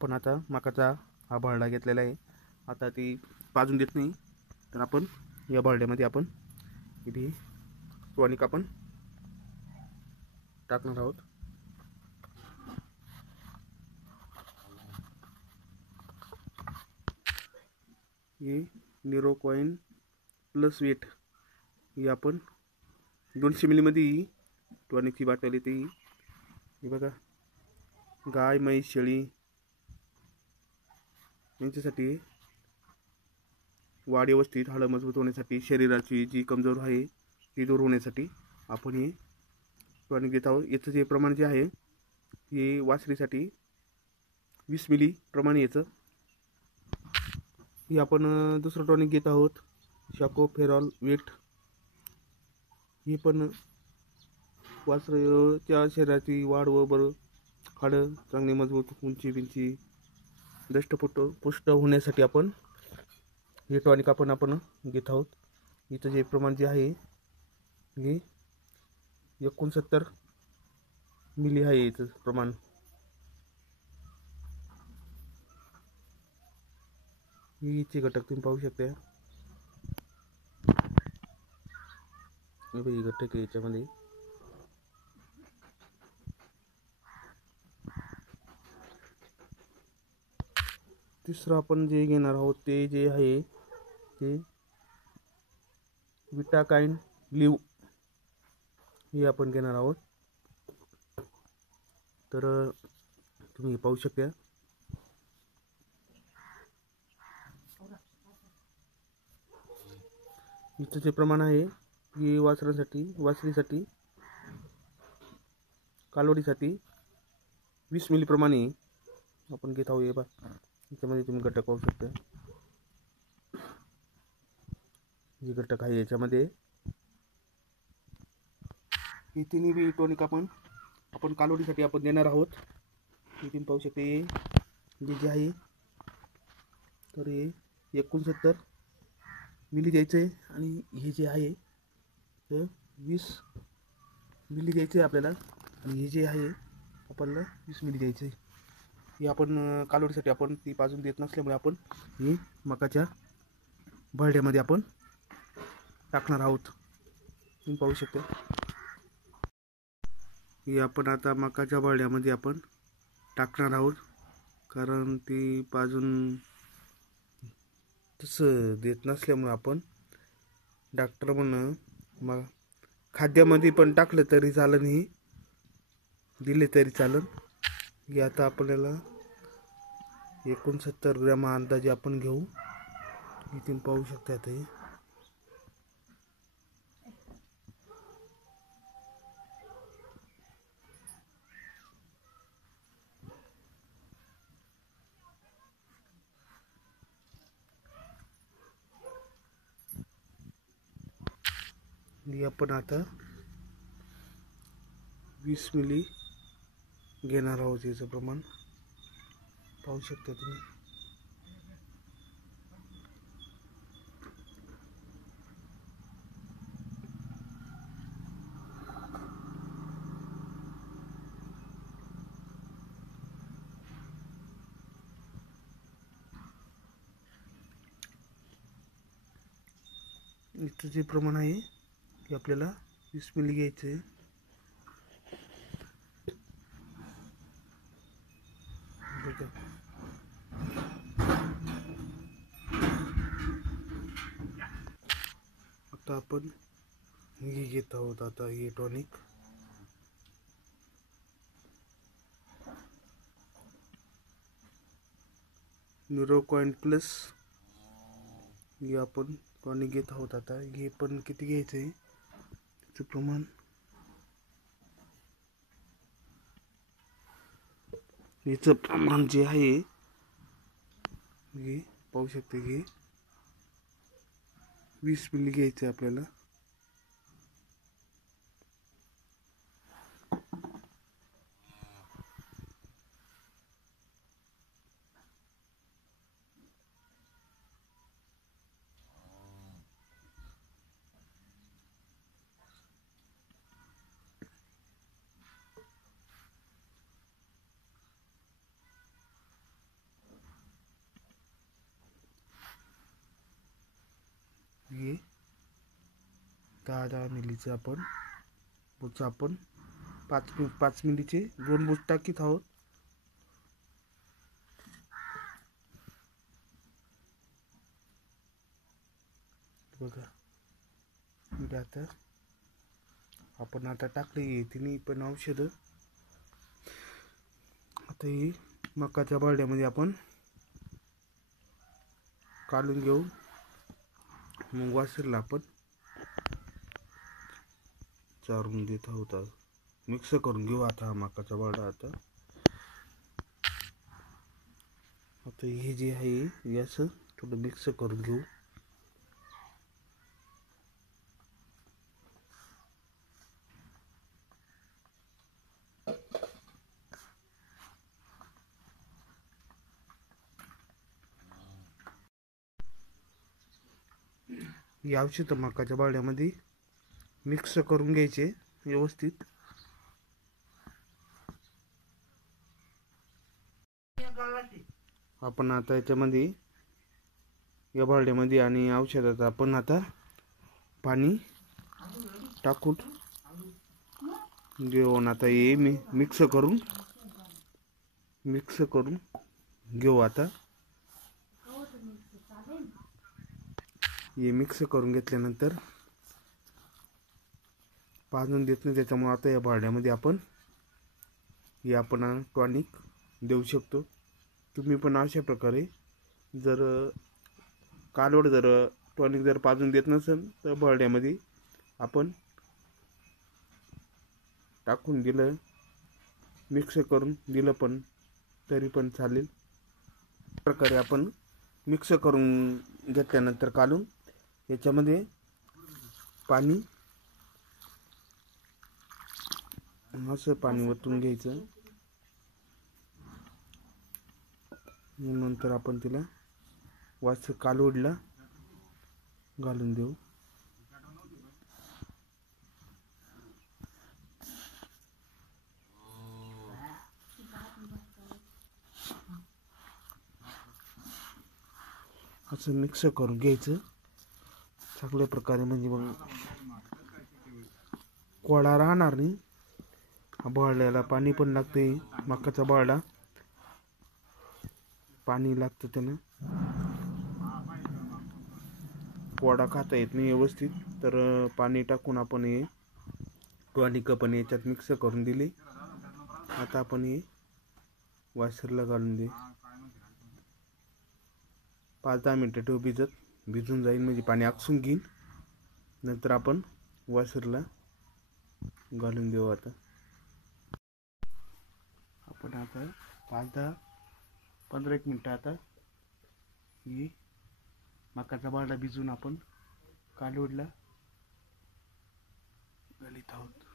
आपण आता मकाचा हा भरडा घेतलेला आहे. आता ती पाजून देत नाही, तर आपण या भरड्यामध्ये आपण इथे टॉनिक आपण टाकणार आहोत. हे निरोकॉइन प्लस वेट ही आपण 200 मिलीमध्ये ही टॉनिकची बाटली येते. हे बघा, गाय म्हैस शेळी यांच्यासाठी वाढ व्यवस्थित, हाडं मजबूत होण्यासाठी, शरीराची जी कमजोर आहे ती दूर होण्यासाठी आपण हे टॉनिक देत आहोत. याचं जे प्रमाण जे आहे हे वासरीसाठी 20 मिली प्रमाण याचं. हे आपण दुसरं टॉनिक घेत आहोत, शॉकोफेरॉल वेट. ही पण वासराच्या शरीराची वाढ व हाडं चांगली मजबूत, उंची पुष्ट होण्यासाठी आपण हे टॉनिक आपण घेत आहोत. इथं जे प्रमाण जे आहे हे 69 मिली आहे याचं प्रमाण. हिचे घटक तुम्ही पाहू शकता. हे घटक आहे याच्यामध्ये. तिसरं आपण जे घेणार आहोत ते जे आहे ते विटाकाइन लिव हे आपण घेणार आहोत. तर तुम्ही पाहू शकता. इथं जे प्रमाण आहे हे वासरीसाठी कालवडीसाठी 20 मिली प्रमाणे आपण घेत आहोत. याच्यामध्ये तुम्ही घटक पाहू शकता. जे घटक आहे याच्यामध्ये हे तिन्ही बी टॉनिक आपण कालवडीसाठी आपण देणार आहोत. हे तुम्ही पाहू शकता. जे आहे तर हे 69 मिली द्यायचं आहे आणि हे जे आहे तर 20 मिली द्यायचं आहे आपल्याला. आणि हे जे आहे आपल्याला 20 मिली द्यायचं आहे. हे आपण कालवडीसाठी आपण ती पाजून देत नसल्यामुळे आपण ही मकाच्या भरड्यामध्ये आपण टाकणार आहोत. तुम्ही पाहू शकता. हे आपण आता मकाच्या भरड्यामध्ये आपण टाकणार आहोत, कारण ती पाजून तसं देत नसल्यामुळे आपण डॉक्टर म्हणून मग खाद्यामध्ये पण टाकलं तरी चालेल, ही दिले तरी चालेल. हे आता आपल्याला 69 ग्रॅम अंदाजे आपण घेऊ. इथून पाहू शकता. आता हे आपण आता 20 मिली घेणार आहोत. याचं प्रमाण पाहू शकता तुम्ही. इथं जे प्रमाण आहे ते आपल्याला 20 मिली घ्यायचं आहे. आता आपण हे घेत आहोत. आता हे टॉनिक निरोकॉइन प्लस हे आपण टॉनिक घेत आहोत. आता हे पण किती घ्यायचं आहे त्याचं प्रमाण याचं प्रमाण जे आहे हे पाहू शकते की 20 मिली घ्यायचं आहे आपल्याला. हे 10 मिलीचं आपण बुच आपण 5 मिलीचे 2 बुच टाकीत आहोत. बघा आता आपण टाकली तिन्ही पण औषधं. आता ही मकाच्या बारड्यामध्ये आपण काढून घेऊ. मग वासरला आपण चारून देत आहोत. मिक्स करून घेऊ आता हा मकाचा बारडा. आता हे जे आहे याचं थोडं मिक्स करून घेऊ. हे औषध मकाच्या बारड्यामध्ये मिक्स करून घ्यायचे व्यवस्थित. आपण आता याच्यामध्ये या बारड्यामध्ये आणि औषधात आपण आता पाणी टाकून घेऊन आता हे मिक्स करून घेऊ. आता हे मिक्स करून घेतल्यानंतर पाजून देत नाही, त्याच्यामुळे आता या बारड्यामध्ये आपण टॉनिक देऊ शकतो. तुम्ही पण अशा प्रकारे जर कालोड जर टॉनिक जर पाजून देत नसेल तर बारड्यामध्ये आपण टाकून दिलं, मिक्स करून दिलं पण तरी पण चालेल. प्रकारे आपण मिक्स करून घेतल्यानंतर काढून याच्यामध्ये पाणी असं पाणी वतून घ्यायचं. नंतर आपण तिला वास कालवडला घालून देऊ. असं मिक्स करून घ्यायचं चांगल्या प्रकारे, म्हणजे मग कोळा राहणार नाही. बारड्याला पाणी पण लागते, मकाचा बारडा पाणी लागतं त्यानं, कोरडा खाता येत नाही व्यवस्थित. तर पाणी टाकून आपण हे टॉनिक पण याच्यात मिक्स करून दिले. आता आपण हे वासरला घालून दे. 5-10 मिनटं ठेव, भिजून जाईल, म्हणजे पाणी आकसून घेईल. नंतर आपण वासरला घालून देऊ. आता आपण 5-10-15 मिनटं आता ही मकाचा बारडा भिजून आपण कालवडला घालीत आहोत.